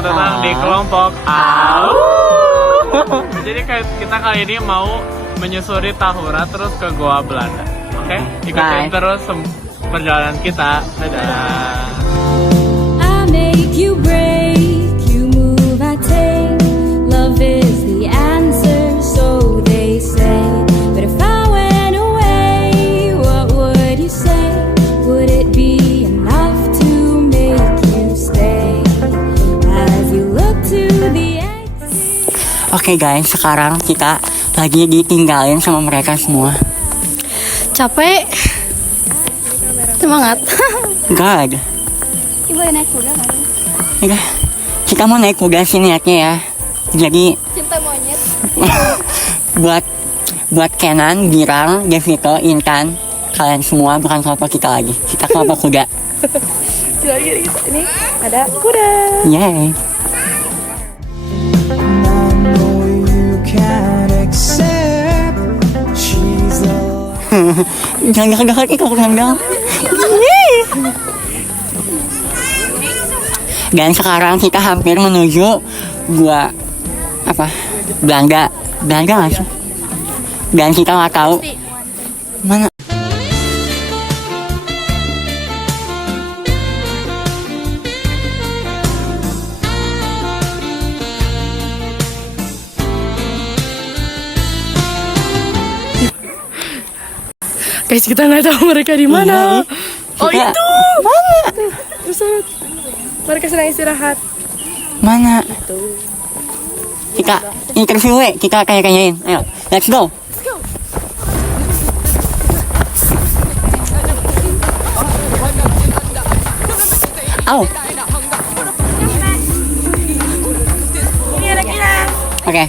selamat datang di kelompok AU. Jadi kita kali ini mau menyusuri Tahura terus ke Goa Belanda. Oke, ikutin terus perjalanan kita. Dadah. I make you break, you move, I take. Love is the answer, so they say. But if I went away, what would you say? Would it be enough to make you stay? As you look to the exit. Oke guys, sekarang kita lagi ditinggalin sama mereka semua. Capek. Semangat. God. Ibu naik kuda kan? Ya, kita mau naik kuda sih niatnya ya. Jadi Cinta monyet. buat Kenan, Girang, Devito, Intan, kalian semua bukan kelompok kita lagi. Kita kelompok kuda. Lagi ini ada kuda. Yay. Jangan dekat itu dong. Dan sekarang kita hampir menuju gua Belanda nggak sih? Dan kita nggak tahu mana. Guys, kita nggak tahu mereka di mana. Oh Kita- itu. Mana? Terus mereka sedang istirahat. Mana? Kita interview, kita tanyain. Ayo, let's go. Au. Oke.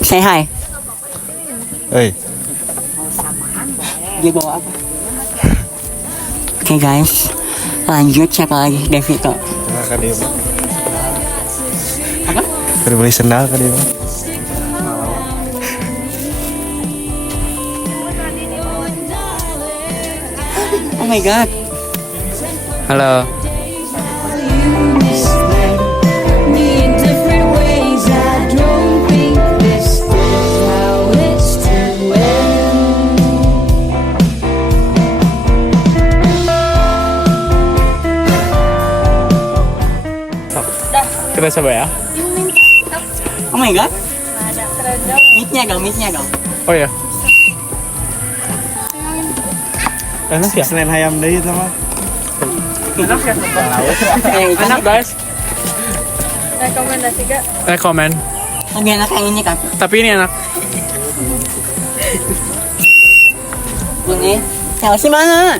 Say hi. Hey. Dia bawa apa? Oke guys, lanjut siapa lagi? Devito. Nah, kan dia. Apa? Kan beli sendal kan dia. Oh my god. Halo. Me in different ways, I don't think this is how it's to end. Kita coba ya. Oh my god. Mic-nya dong. Oh ya. Enak ya? Selain ayam deh itu mah. Enak ya? Enak. Enak guys. Rekomendasi gak? Rekomen. Lebih enak yang ini kan. Tapi ini enak. Ini. Chelsea mana?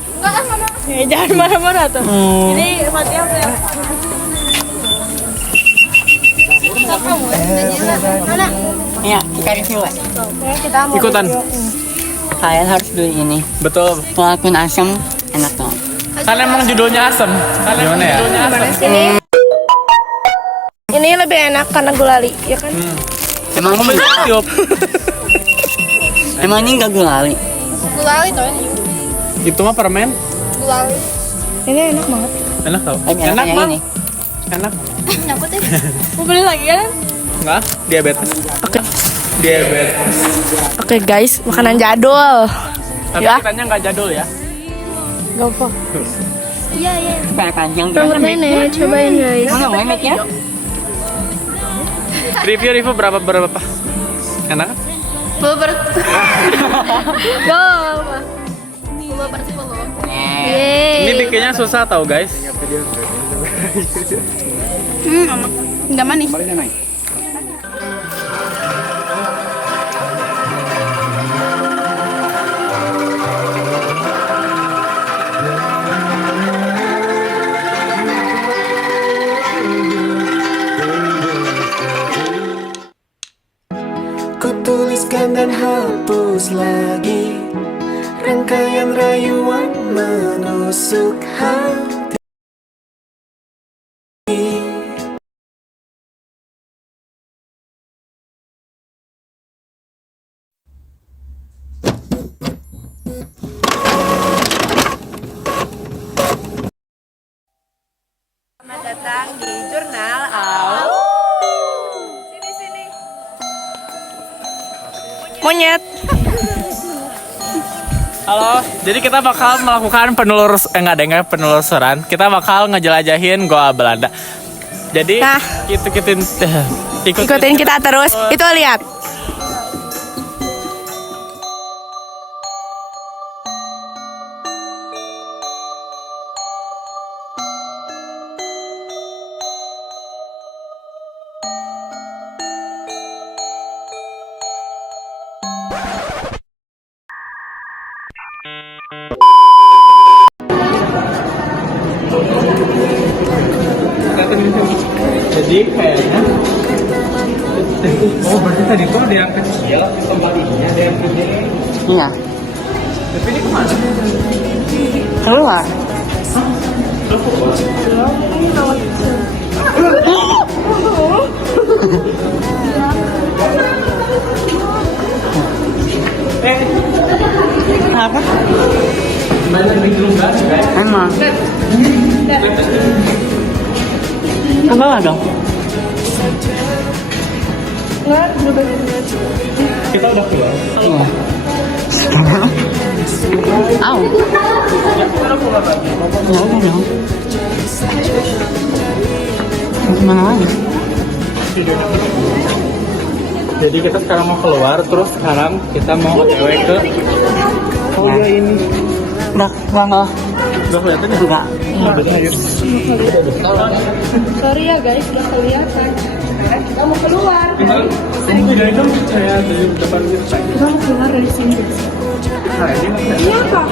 Jangan marah-marah tuh. Ini mati apa ya? Mana? Iya, kita review ya. Kita mau Ikutan. Kalian harus beli ini. Betul. Walaupun asam, enak dong. Kan emang judulnya asem. Gimana ya? Ini lebih enak karena gulali, ya kan? Emang ini Tiup. emang ini enggak gulali. Gulali tuh ini. Itu mah permen. Gulali. Ini enak banget. Enak tau. Lebih enak yang Bang. ini. Enak. Nyangkut ya? Mau beli lagi kan? Enggak? Diabetes. Oke. Diabetes. Oke guys, makanan jadul. Tapi Ya. kitanya nggak jadul ya. Gak apa. Iya. Kayak panjang Rambut nenek, cobain guys. Mana mau mic-nya? Review berapa? Enak kan? Bubur. Go. Bubur per 10. Yeay. Ini bikinnya susah tau guys. Enggak manis. Ku tuliskan dan hapus lagi rangkaian rayuan menusuk hati. Selamat datang di monyet. Halo, jadi kita bakal melakukan penelusuran. Kita bakal ngejelajahin Goa Belanda. Jadi Nah. Ikutin kita terus. Itu lihat. Jadi kayaknya berarti tadi tuh ada yang kecil tempat ini, ada yang gede. Iya. Tapi ini kemana? Keluar. Apa? Banyak di gelunggan, guys. Emang. Ke bawah dong. Kita udah keluar. Iya. Au. Ya, kita udah keluar lagi. Ya udah dong. Mau kemana lagi? Jadi kita sekarang mau keluar, terus sekarang kita mau otw ke. Oh iya ini. Udah, bawah. Udah kelihatan ya? Enggak. Sorry ya guys, udah kelihatan. Kita mau keluar. Ini videonya kan saya dari depan kita. Kita mau keluar dari sini. Nah, ini Ini apa?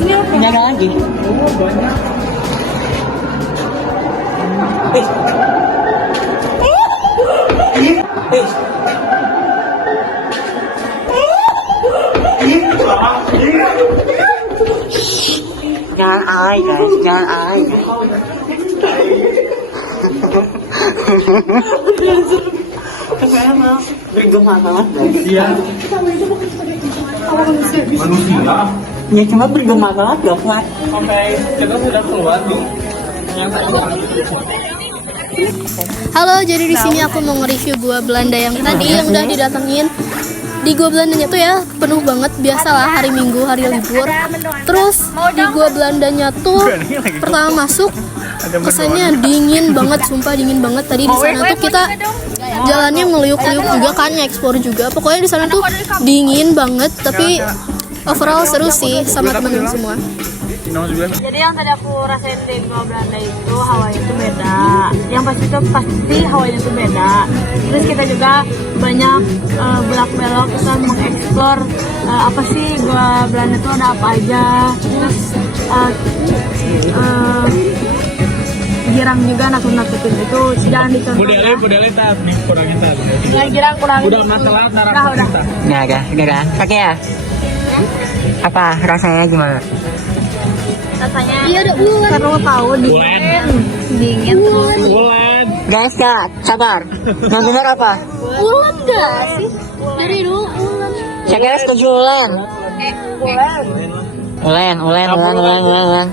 Ini apa? Ini ada lagi. oh, banyak. Jangan alay guys, jangan alay guys. Tapi emang bergema banget guys. Iya. Manusia. Ya cuma bergema banget gak kuat. Sampai kita sudah keluar nih. Yang Halo, jadi di sini aku mau nge-review Gua Belanda yang tadi yang udah didatengin. Di Gua Belandanya tuh ya penuh banget, biasalah hari Minggu, hari libur. Terus di Gua Belandanya tuh pertama masuk kesannya dingin banget, sumpah dingin banget. Tadi di sana tuh kita jalannya ngeliuk-liuk juga kan, nge-explore juga. Pokoknya di sana tuh dingin banget, tapi overall seru sih sama teman-teman semua. Jadi yang tadi aku rasain di Gua Belanda itu hawanya itu beda. Yang pasti hawanya itu beda. Terus kita juga banyak belak-belok, kita mengeksplor apa sih Gua Belanda itu ada apa aja. Terus girang juga nakut-nakutin itu jangan dicontoh. Budale tak nih kurangin tak. Girang kurang. Udah masalah narap Udah. Udah. Oke ya. Apa rasanya gimana? Rasanya Iya ada ular. seru tahu dingin terus. Bulan. Guys, Kak, sabar. Mau dengar apa? Ular gak sih? Dari dulu ular. Saya kira setuju Ulen. Ulen.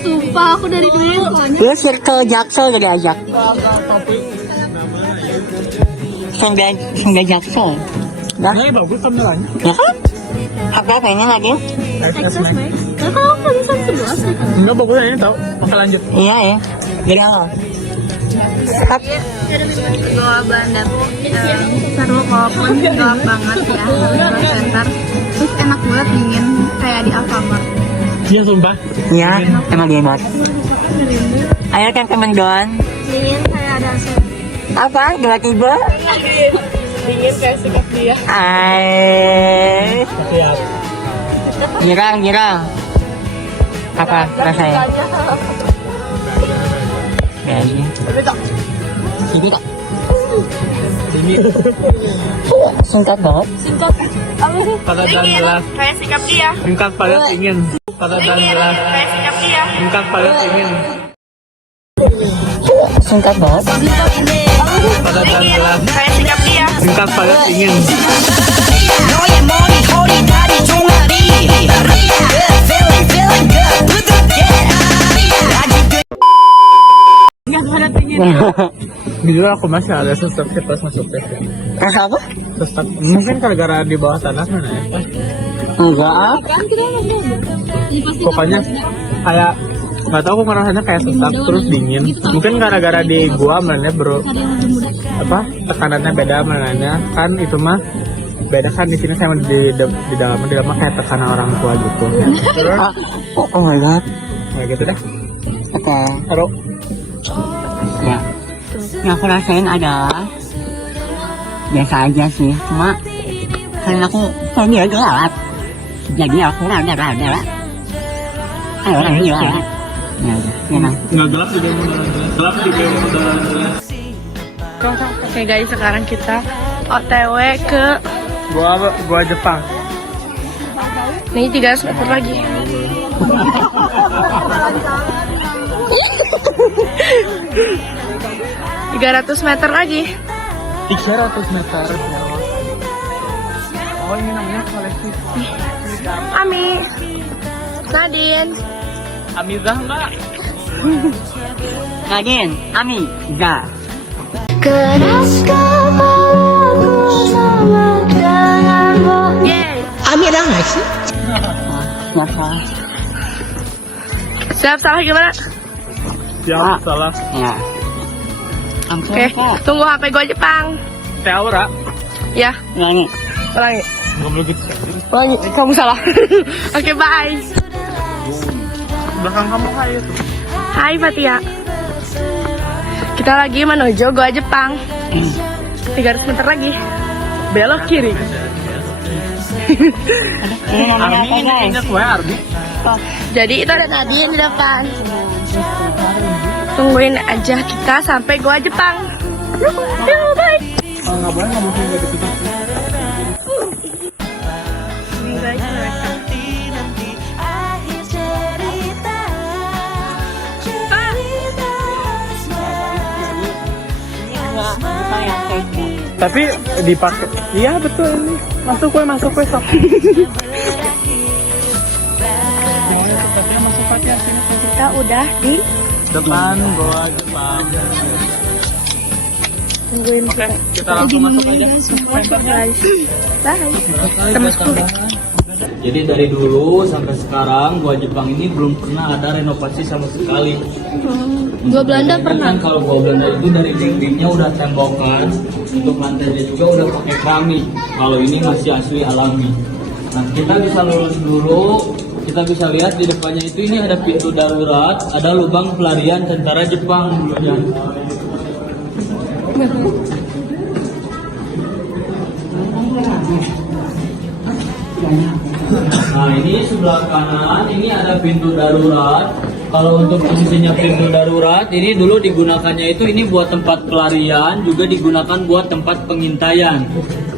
Sumpah aku dari dulu soalnya. Lu circle Jaksel udah diajak. Sangga Jaksel. Dah, Ini bagus kameranya. ya kan? Apa ini lagi? Texas Max. Nah, kalau aku bisa 11 deh. Enggak bagus ini tau. Oke lanjut. Iya ya. Jadi apa? Kap. Gua Belanda tuh seru walaupun gelap banget ya, Gua Center. Terus enak banget dingin kayak di Alfamart. Iya sumpah. Ya, emang dia banget. Ayo kan teman Don. Dingin kayak ada Apa? Tiba-tiba? Dingin kayak sikap dia. Ay. Girang. Apa rasanya? Kayaknya. Ini tak? Ini Singkat banget. pada dan gelas. kayak sikap dia. Singkat padat ingin. Pada dan gelas. Kayak sikap dia. Singkat padat ingin. Singkat banget. Pada dan gelas. Kayak sikap dia. Singkat padat ingin. Jujur aku masih ada sesek sih pas masuk tes. Rasa apa? Sesek. Mungkin gara-gara di bawah tanah mana ya? Enggak. Pokoknya kayak nggak tahu aku ngerasanya kayak sesak terus dingin. Mungkin gara-gara di gua mana bro, apa tekanannya beda mana kan itu mah beda kan di sini sama di dalamnya kayak tekanan orang tua gitu. Terus Oh my god. kayak gitu dah. Oke. Taruh. Ya. Yang aku rasain adalah biasa aja sih, cuma karena aku dia gelap, jadi aku rada. Ayo orang gelap. Ya udah, memang. Nggak gelap juga gelap juga Oke guys, sekarang kita OTW ke gua Jepang. nih 300 meter lagi. ...300 meter lagi. 300 meter. Oh ini namanya koleksi. Ami, Nadine, Amizah enggak? Nadine, Ami, Za. Keras kepalaku sama denganmu. Ami ada nggak sih? Siapa? Siap, salah gimana? Siap, salah. Ya. Ampun Oke, kok. tunggu HP gue Jepang. Teh Aura. Ya, Nyanyi. ulangi. Nggak boleh gitu. Ulangi, kamu salah. Oke, bye. Belakang kamu kayak itu. Hai Fatia. Kita lagi menuju Goa Jepang. 300 meter lagi. Belok kiri. Ini namanya apa Army ini guys? ingat gue Army. Jadi itu ada Nadine di depan. Tungguin aja kita sampai Goa Jepang. Yuk, bye. Nggak boleh ngomong kayak gitu. Ini guys, mereka. Tapi dipakai. Iya betul ini. Masuk gue sok. Kita udah di Depan Goa Jepang. tungguin Oke, kita langsung masuk aja. masuk guys. Bye. Tembus dulu. Jadi dari dulu sampai sekarang Goa Jepang ini belum pernah ada renovasi sama sekali. Gua Belanda pernah. Kan kalau Goa Belanda itu dari dindingnya udah tembokan, untuk lantainya juga udah pakai keramik. Kalau ini masih asli alami. Nah kita bisa lurus dulu, kita bisa lihat di depannya itu ini ada pintu darurat, ada lubang pelarian tentara Jepang dulunya. Nah ini sebelah kanan ini ada pintu darurat. Kalau untuk fungsinya pintu darurat ini dulu digunakannya itu ini buat tempat pelarian, juga digunakan buat tempat pengintaian.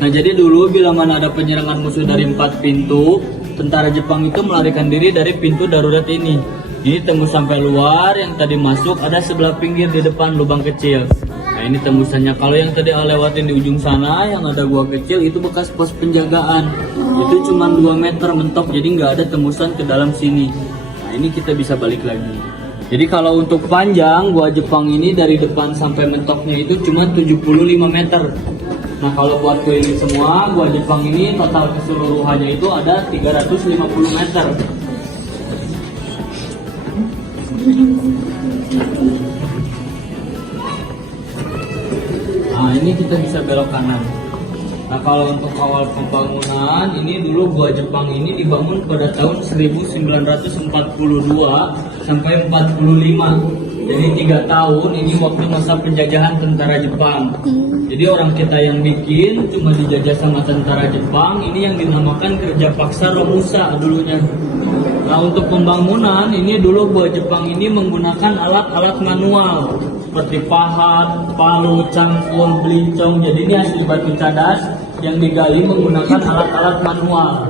Nah jadi dulu bila mana ada penyerangan musuh dari 4 pintu, tentara Jepang itu melarikan diri dari pintu darurat ini. Ini tembus sampai luar, yang tadi masuk ada sebelah pinggir di depan lubang kecil. Nah ini tembusannya. Kalau yang tadi lewatin di ujung sana yang ada gua kecil itu bekas pos penjagaan. Itu cuma 2 meter mentok, jadi nggak ada tembusan ke dalam sini. Nah ini kita bisa balik lagi. Jadi kalau untuk panjang gua Jepang ini dari depan sampai mentoknya itu cuma 75 meter. Nah kalau buat keliling semua gua Jepang ini total keseluruhannya itu ada 350 meter. Nah ini kita bisa belok kanan. Nah kalau untuk awal pembangunan ini dulu Goa Jepang ini dibangun pada tahun 1942 sampai 45. Jadi 3 tahun ini waktu masa penjajahan tentara Jepang. Jadi orang kita yang bikin cuma dijajah sama tentara Jepang, ini yang dinamakan kerja paksa Romusa dulunya. Nah untuk pembangunan ini dulu Goa Jepang ini menggunakan alat-alat manual seperti pahat, palu, cangkul, belincong. Jadi ini asli batu cadas yang digali menggunakan alat-alat manual.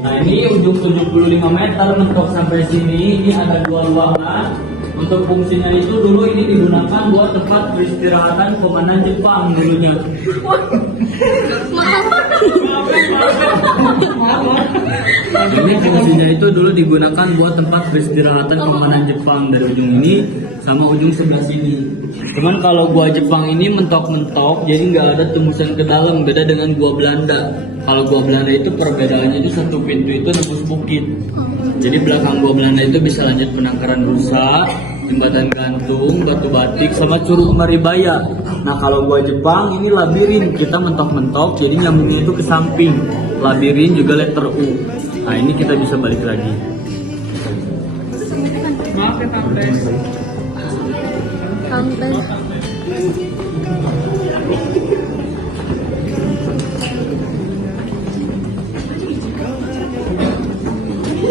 Nah ini ujung 75 meter mentok sampai sini, ini ada 2 ruangan. Untuk fungsinya itu dulu ini digunakan buat tempat peristirahatan komandan Jepang dulunya. Ini fungsinya itu dulu digunakan buat tempat peristirahatan komandan Jepang dari ujung ini sama ujung sebelah sini. Cuman kalau gua Jepang ini mentok-mentok, jadi nggak ada tembusan ke dalam, beda dengan gua Belanda. Kalau gua Belanda itu perbedaannya itu satu pintu itu nembus bukit. Jadi belakang gua Belanda itu bisa lanjut penangkaran rusa, jembatan gantung, batu batik, sama Curug Maribaya. Nah kalau gua Jepang ini labirin, kita mentok-mentok, jadi nyambungnya itu ke samping. Labirin juga letter U. Nah ini kita bisa balik lagi. Maaf ya Tante. Santai.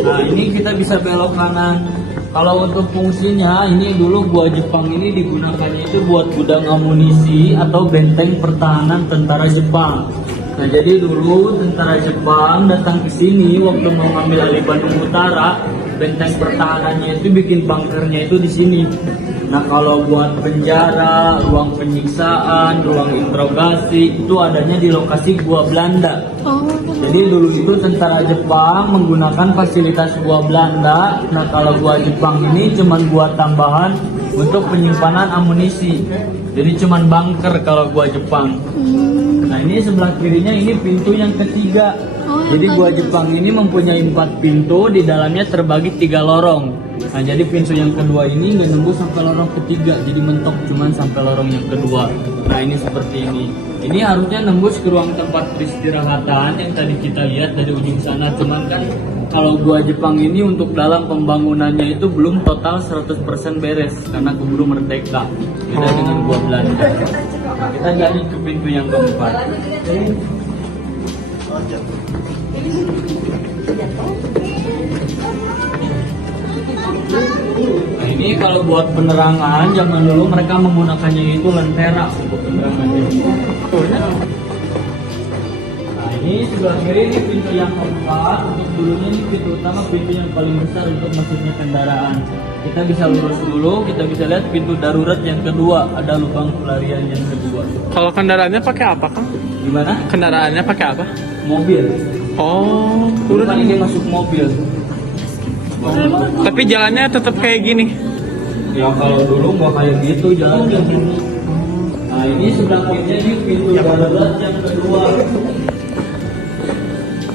Nah ini kita bisa belok kanan. Kalau untuk fungsinya, ini dulu gua Jepang ini digunakannya itu buat gudang amunisi atau benteng pertahanan tentara Jepang. Nah jadi dulu tentara Jepang datang ke sini waktu mau ngambil alih Bandung Utara, benteng pertahanannya itu bikin bunkernya itu di sini. Nah kalau buat penjara, ruang penyiksaan, ruang interogasi itu adanya di lokasi gua Belanda. Jadi dulu itu tentara Jepang menggunakan fasilitas gua Belanda. Nah kalau gua Jepang ini cuman buat tambahan untuk penyimpanan amunisi. Jadi cuman bunker kalau gua Jepang. Nah ini sebelah kirinya ini pintu yang ketiga. Jadi gua Jepang ini mempunyai 4 pintu, di dalamnya terbagi 3 lorong. Nah jadi pintu yang kedua ini nggak nembus sampai lorong ketiga, jadi mentok cuman sampai lorong yang kedua. Nah ini seperti ini. Ini harusnya nembus ke ruang tempat peristirahatan yang tadi kita lihat dari ujung sana. Cuman kan kalau gua Jepang ini untuk dalam pembangunannya itu belum total 100% beres karena keburu merdeka. Beda dengan gua Belanda. Nah, kita jadi ke pintu yang keempat. Nah ini kalau buat penerangan, zaman dulu mereka menggunakannya itu lentera untuk penerangannya. Nah ini sebelah kiri ini pintu yang keempat. Untuk dulunya ini pintu utama, pintu yang paling besar untuk masuknya kendaraan. Kita bisa lurus dulu, kita bisa lihat pintu darurat yang kedua, ada lubang pelarian yang kedua. Kalau kendaraannya pakai apa, Kang? Gimana? Kendaraannya pakai apa? Mobil. Oh, Dulu kan ini masuk mobil. tapi jalannya tetap kayak gini. Ya kalau dulu nggak kayak gitu jalannya. Nah ini sebelah kirinya ini pintu darurat yang kedua.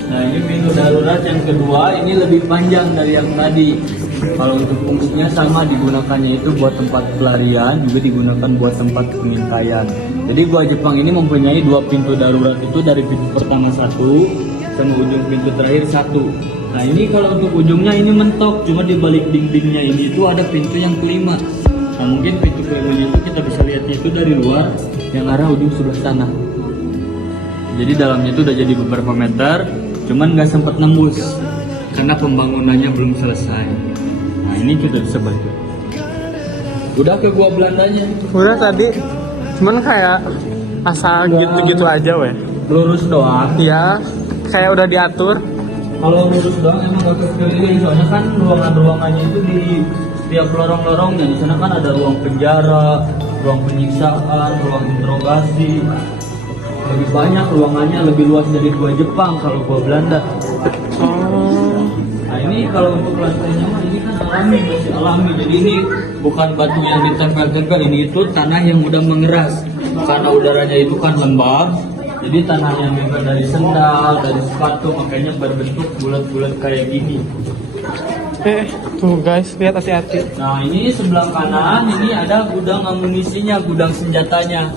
Nah ini pintu darurat yang kedua, ini lebih panjang dari yang tadi. Kalau untuk fungsinya sama, digunakannya itu buat tempat pelarian, juga digunakan buat tempat pengintaian. Jadi gua Jepang ini mempunyai 2 pintu darurat itu, dari pintu pertama 1 sama ujung pintu terakhir 1. Nah ini kalau untuk ujungnya ini mentok, cuma di balik dindingnya ini itu ada pintu yang kelima. Nah mungkin pintu kelimanya itu kita bisa lihatnya itu dari luar, yang arah ujung sebelah sana. Jadi dalamnya itu udah jadi beberapa meter, cuman nggak sempat nembus karena pembangunannya belum selesai. Nah ini kita bisa balik. Udah ke gua Belandanya. Udah tadi, cuman kayak asal gitu-gitu aja weh. Lurus doang. Iya, kayak udah diatur. Kalau lurus doang emang gak keliling, soalnya kan ruangan-ruangannya itu di setiap lorong-lorongnya. Di sana kan ada ruang penjara, ruang penyiksaan, ruang interogasi. Lebih banyak ruangannya, lebih luas dari gua Jepang kalau gua Belanda. Oh, Nah ini kalau untuk lantainya mah ini kan alami, masih alami. Jadi ini bukan batu yang ditempel-tempel, ini itu tanah yang udah mengeras. Karena udaranya itu kan lembab, jadi tanahnya memang dari sendal, dari sepatu, makanya berbentuk bulat-bulat kayak gini. tuh guys, lihat hati-hati. Nah ini sebelah kanan, ini ada gudang amunisinya, gudang senjatanya.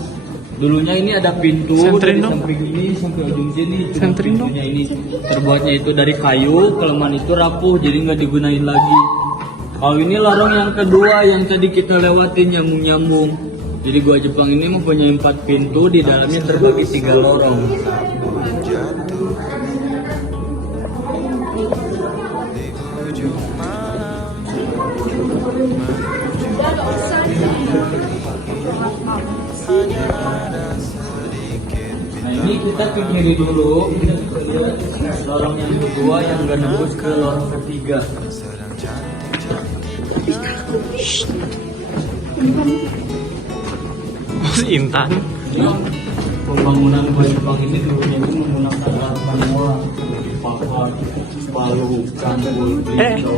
Dulunya ini ada pintu Sentrin dari dong. samping ini sampai ujung sini. Cuma Sentrin dong. pintunya ini terbuatnya itu dari kayu, kelemahan itu rapuh, jadi nggak digunain lagi. Kalau ini lorong yang kedua yang tadi kita lewatin nyambung-nyambung. Jadi gua Jepang ini mempunyai 4 pintu, di dalamnya terbagi 3 lorong. Nah ini kita ke kiri dulu, kita bisa lihat lorong yang kedua yang gak nembus ke lorong ketiga. Intan. Pembangunan gua Jepang ini dulunya itu menggunakan alat manual, pahat, palu, cangkul, pintu.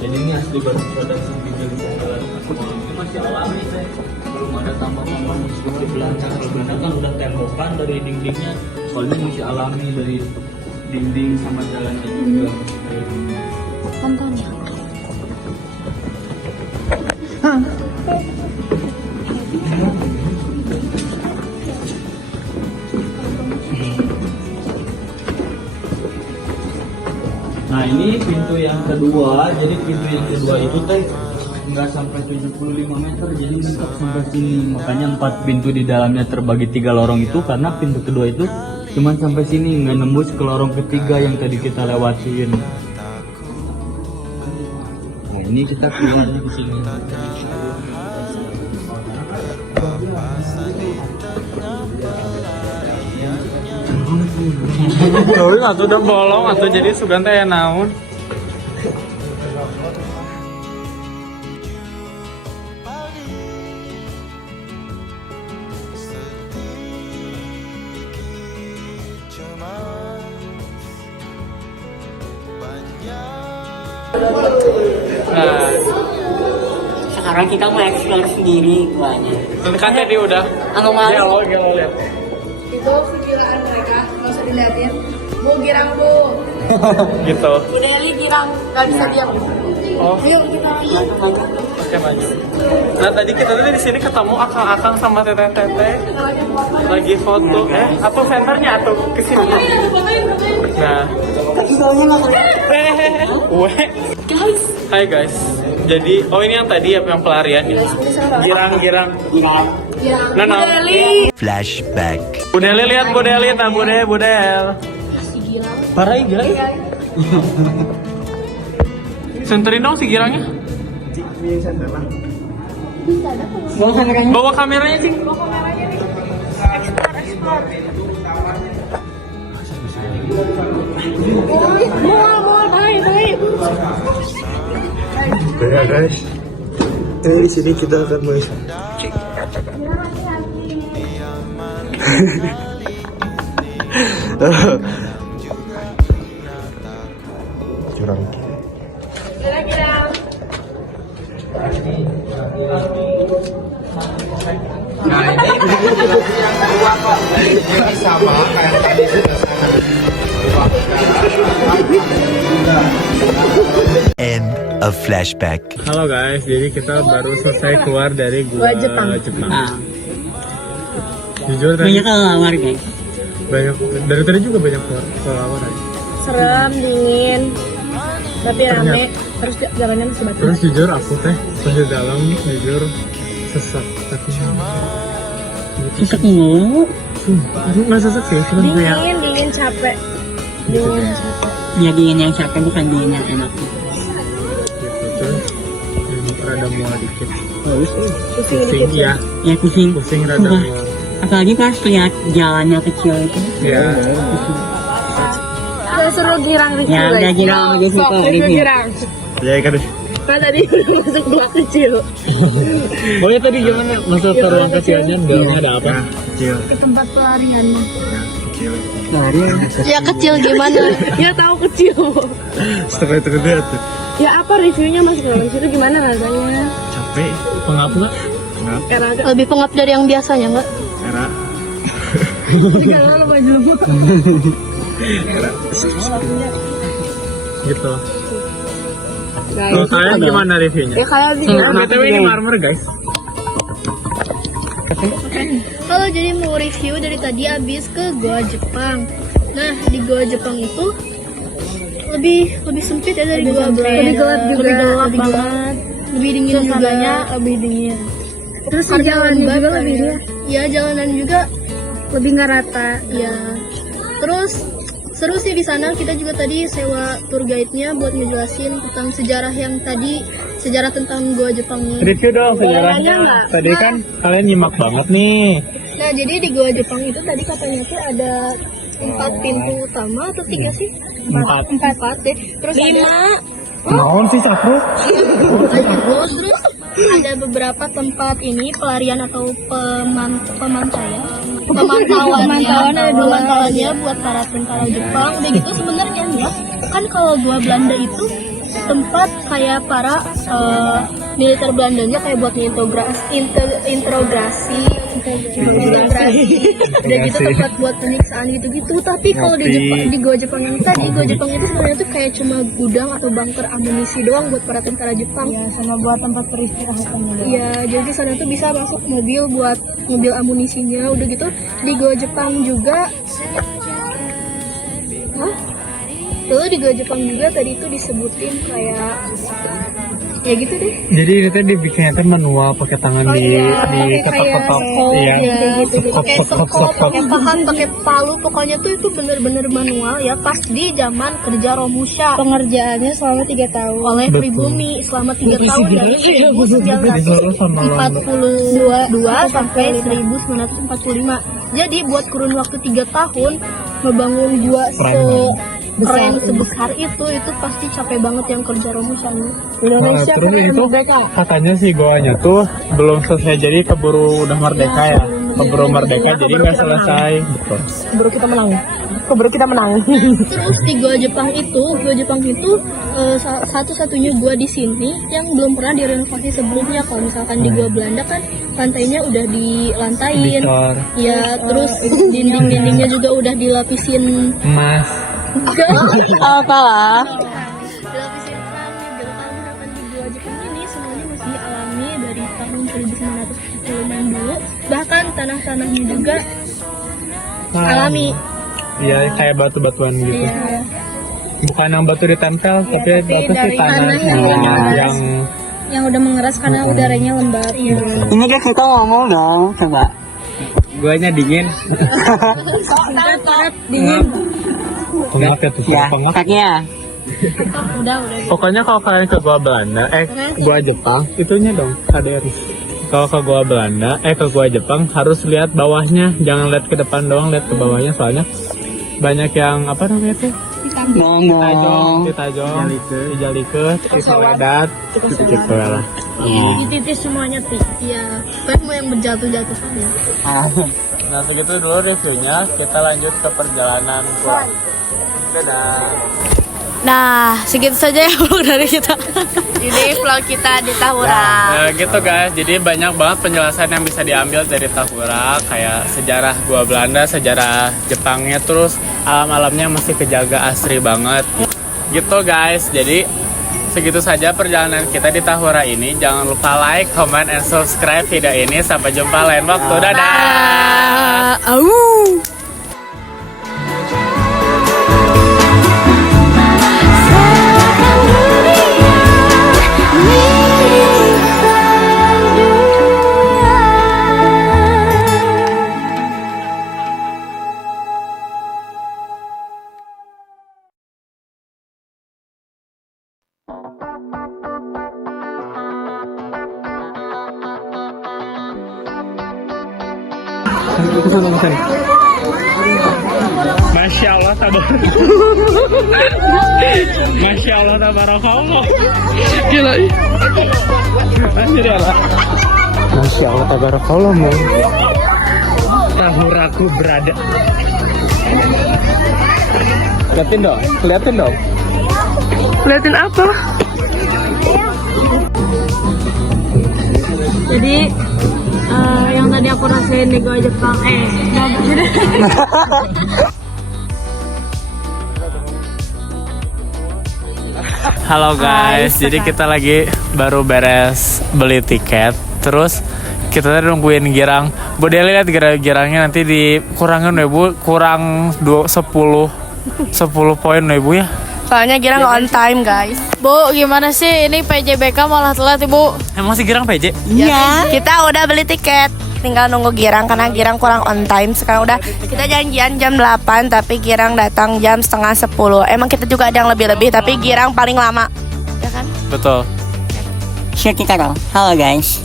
Jadi ini asli batu padat yang bisa ini masih alami, belum ada tambah-tambahan seperti Belanda. Kalau Belanda kan udah tembokan dari dindingnya, soalnya masih alami dari dinding sama jalannya juga. Nah ini pintu yang kedua, jadi pintu yang kedua itu teh nggak sampai 75 meter, jadi mentok sampai sini. Makanya 4 pintu di dalamnya terbagi 3 lorong itu karena pintu kedua itu cuma sampai sini, nggak nembus ke lorong ketiga yang tadi kita lewatin. Nah ini kita keluarnya ke sini. Tuh, atau udah bolong atau jadi sugan teh naon. Nah, Sekarang kita mau explore sendiri guanya. kan tadi udah Anomali. gelo lihat. Itu kegilaan mereka, nggak usah diliatin. Bu, girang bu. Gitu. Deli girang, nggak bisa diam. Oh, Yuk kita lanjut. oke maju. Nah tadi kita tuh di sini ketemu akang-akang sama teteh-teteh lagi foto. Atau senternya atau ke sini. Nah, Guys, hai guys. Jadi, oh ini yang tadi ya yang pelarian ya. Girang-girang. Nah, nah. Flashback. Budeli lihat Budeli, nah Budel. Parah ya girang. Senterin dong si girangnya. Bawa kameranya sih. Ya guys, ini di sini kita akan mulai. Curang. End of flashback. Halo guys, jadi kita baru selesai keluar dari gua Jepang. Ah, Jujur tadi banyak kelawar guys. banyak dari tadi juga banyak kelawar ya. serem, dingin, tapi rame. Terus jalannya masih batu. Terus jujur aku teh pas di dalam jujur sesak tapi Sesek mulu. Aduh nggak sesak sih sebenarnya. Dingin, capek. Dingin, capek. Ya dingin yang capek bukan dingin yang enak. Gitu terus rada mual dikit. Pusing Ya, Ya pusing. pusing rada Wah, mual. apalagi pas lihat jalannya kecil itu. Ya, Seru girang review Ya udah guys. girang aja sih Sok, kok review review. girang. Ya kan. Kan tadi masuk blok kecil. pokoknya tadi gimana masuk ke ruang kecilnya dalamnya ada apa? Kecil. Ke tempat pelarian. Baru Ya kecil gimana? Ya tahu kecil. Setengah itu gede tuh. Ya apa reviewnya masuk ke dalam situ gimana rasanya? Capek. Pengap nggak? Era agak Lebih pengap dari yang biasanya nggak? Era. kalau baju. Gitu. Kalau kalian gimana reviewnya? Ya kayak di BTW ini marmer guys. Kalau jadi mau review dari tadi abis ke Goa Jepang. Nah di Goa Jepang itu lebih sempit ya dari Goa Belanda. Lebih gelap juga. Lebih gelap Lebih gelap. banget. Lebih dingin Suasananya juga. lebih dingin. Terus Karena jalannya lembab juga kan lebih ya. Ya jalanan juga lebih nggak rata. ya. Terus seru sih di sana. Kita juga tadi sewa tour guide-nya buat ngejelasin tentang sejarah yang tadi, sejarah tentang Goa Jepangnya. Review dong sejarahnya. nggak? Tadi kan kalian nyimak banget nih. Nah, jadi di Goa Jepang itu tadi katanya tuh ada 4 pintu utama atau 3 sih? 4 deh. Terus 5. Naon sih sakru? Terus ada beberapa tempat ini pelarian atau pemantauannya buat para tentara Jepang. Begitu sebenarnya ya. Kan kalau Goa Belanda itu tempat kayak para militer Belandanya kayak buat interogasi udah gitu tempat buat penyiksaan gitu-gitu. Tapi kalau di Goa Jepang yang tadi, Goa Jepang itu sebenarnya tuh kayak cuma gudang atau bunker amunisi doang buat para tentara Jepang. Ya, sama buat tempat peristirahatan juga. Iya, jadi sana tuh bisa masuk mobil buat mobil amunisinya. Udah gitu di Goa Jepang juga. Lalu di Goa Jepang juga tadi tuh disebutin kayak ya gitu deh. Jadi ini teh dibikinnya teh manual pakai tangan di ketok-ketok. Iya. Kayak gitu. Pakai sekop, pakai pahat, pakai palu. Pokoknya tuh itu bener-bener manual ya. Pas di zaman kerja Romusha. Pengerjaannya selama 3 tahun. Oleh pribumi selama 3 tahun dari 1942 sampai 1945. Jadi buat kurun waktu 3 tahun ngebangun gua keren sebesar itu pasti capek banget yang kerja Romusha nih. Indonesia terus itu katanya sih goanya tuh belum selesai, jadi keburu udah merdeka ya. Keburu merdeka jadi nggak selesai. Keburu kita menang. Terus di Goa Jepang itu satu-satunya gua di sini yang belum pernah direnovasi sebelumnya. Kalau misalkan di Goa Belanda kan lantainya udah dilantain, ya terus dinding-dindingnya juga udah dilapisin emas. Apalah. Dilapisin keramik gitu. Kalau misalkan di Goa Jepang ini semuanya masih alami dari tahun 1940-an dulu. Bahkan tanah-tanahnya juga alami. Iya, kayak batu-batuan gitu. Iya. Bukan yang batu ditempel, tapi batu sih tanah Yang udah mengeras karena udaranya lembab. Iya. Ini guys kita ngomong dong, coba. Guanya dingin. Dingin. Pengap ya tuh, Ya, pengap. kakaknya. Udah. Pokoknya kalau kalian ke Goa Belanda, Goa Jepang, itunya dong, KDRI. Kalau ke Goa Belanda, ke Goa Jepang harus lihat bawahnya, jangan lihat ke depan doang, lihat ke bawahnya soalnya banyak yang apa namanya tuh? Ngomong. Titajong, Ijalike, Isowedat, gitu lah. Di titik semuanya iya. Kamu yang berjatuh-jatuh ya. Nah segitu dulu reviewnya, kita lanjut ke perjalanan pulang. Dadah. Nah, segitu saja ya vlog dari kita. Jadi vlog kita di Tahura. Nah, gitu guys. Jadi banyak banget penjelasan yang bisa diambil dari Tahura, kayak sejarah Goa Belanda, sejarah Jepangnya, terus alam-alamnya masih kejaga asri banget. Gitu guys. Jadi segitu saja perjalanan kita di Tahura ini. Jangan lupa like, comment, and subscribe video ini. Sampai jumpa lain waktu. Dadah. Masya Allah Masya Allah tabarakallah. Gila. Anjir ya lah. Masya Allah tabarakallah mau. Tahuraku berada. Liatin dong. Liatin apa? Jadi yang tadi aku rasain di Goa Jepang Halo guys, jadi kita lagi baru beres beli tiket. Terus kita tadi nungguin girang. Bu Deli lihat girangnya nanti dikurangin ya Bu, kurang 10 poin ya Bu ya. Soalnya girang nggak on time guys. Bu, gimana sih ini PJBK malah telat Ibu? Emang sih girang PJ? Iya. Kita udah beli tiket, tinggal nunggu girang karena girang kurang on time. Sekarang udah kita janjian jam 8 tapi girang datang jam setengah 10. Emang kita juga ada yang lebih-lebih tapi girang paling lama. Ya kan? Betul. Share kita dong. Halo guys.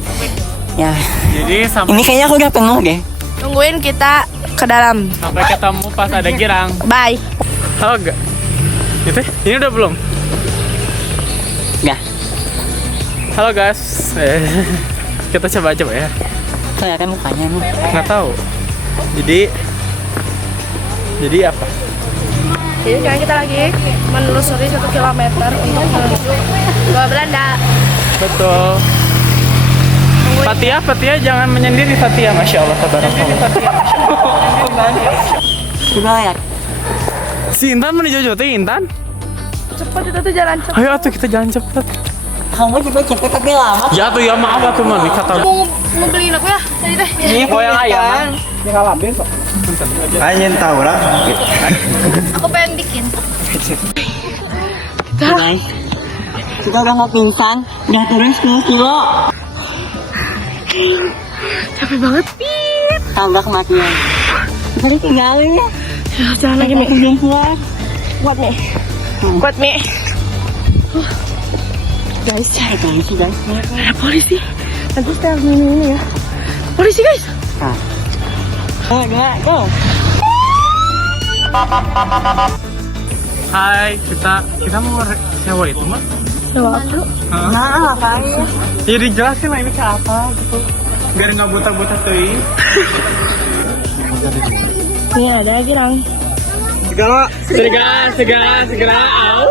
Ya. Jadi Ini kayaknya aku udah penuh deh. Tungguin kita ke dalam. sampai ketemu pas ada girang. Bye. Halo enggak? Ini udah belum? Dah. Halo guys. Kita coba ya. Kelihatan mukanya nih. Nggak tahu. Jadi apa? Jadi sekarang kita lagi menelusuri 1 kilometer untuk menuju Goa Belanda. Betul. Fatia jangan menyendiri Fatia, masya Allah, tabarakallah. Coba lihat. Si Intan mana Jojo teh Intan? Cepet kita tuh jalan cepet. Ayo atuh kita jalan cepet. Kamu juga cepet tapi lama. Ya tuh ya maaf atuh man kata. Mau beliin aku ya tadi teh. Ini yang ayam. Ayen tahu lah. Aku pengen bikin. Guys, kita udah mau pingsan, udah turun 10 kilo. Capek banget, Pit. Tangga kematian. Kita ditinggalin ya. Jalan lagi, Mi. Belum keluar. Kuat, Mi. Kuat, Mi. Guys, guys. Ada polisi. Nanti kita harus ini ya. Polisi, guys. Nah. Oh, go. Hai, kita mau sewa itu mah. Sewa apa? Nah, ngapain? Ya dijelasin lah ini ke apa gitu. Biar nggak buta-buta tuh. Iya, ada girang. Segera. Au.